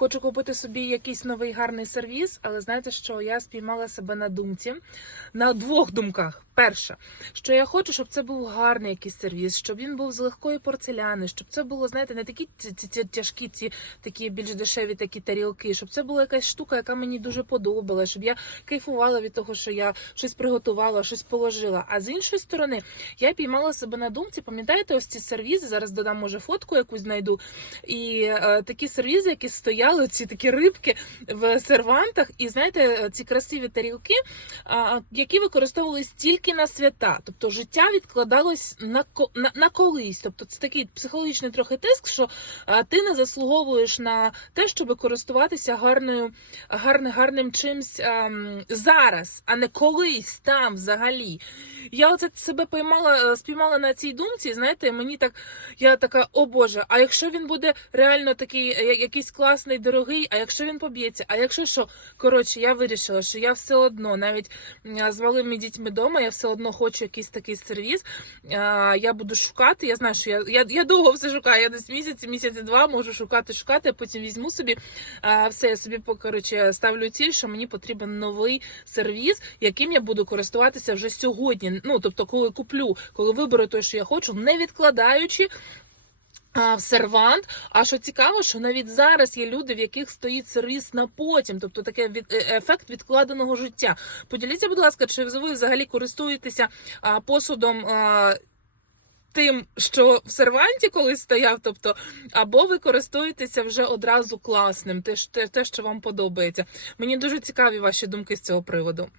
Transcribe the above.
Хочу купити собі якийсь новий гарний сервіс, але знаєте, що я спіймала себе на думці на двох думках. Перша, що я хочу, щоб це був гарний якийсь сервіс, щоб він був з легкої порцеляни, щоб це було, знаєте, не такі ці, тяжкі, ці такі більш дешеві такі тарілки, щоб це була якась штука, яка мені дуже подобала, щоб я кайфувала від того, що я щось приготувала, щось положила. А з іншої сторони, я піймала себе на думці. Пам'ятаєте, ось ці сервізи? Зараз додам, може, фотку якусь знайду. І е, такі сервізи, які стояли, ці такі рибки в сервантах, і знаєте, ці красиві тарілки, які використовувались тільки на свята. Тобто життя відкладалось на, на, на колись. Тобто це такий психологічний трохи тиск, що ти не заслуговуєш на те, щоб користуватися гарною, гарне, гарним чимсь ам, зараз, а не колись там взагалі. Я оце себе поймала, е, спіймала на цій думці. Знаєте, мені так я така, о Боже, а якщо він буде реально такий е, якийсь класний, дорогий, а якщо він поб'ється, а якщо що? Коротше, я вирішила, що я все одно, навіть з малими дітьми вдома, я все одно хочу якийсь такий сервіс. Я буду шукати. Я знаю, що я, я, я довго все шукаю. Я десь місяць, місяць два можу шукати, шукати, а потім візьму собі. Все, я собі коротше, ставлю ціль, що мені потрібен новий сервіс, яким я буду користуватися вже сьогодні. Ну тобто, коли куплю, коли виберу той, що я хочу, не відкладаючи. В сервант. А що цікаво, що навіть зараз є люди, в яких стоїть сервіс на потім, тобто таке від е, ефект відкладеного життя. Поділіться, будь ласка, чи ви взагалі користуєтеся посудом? Тим, що в серванті колись стояв, тобто, або ви користуєтеся вже одразу класним, те, те, те, що вам подобається. Мені дуже цікаві ваші думки з цього приводу.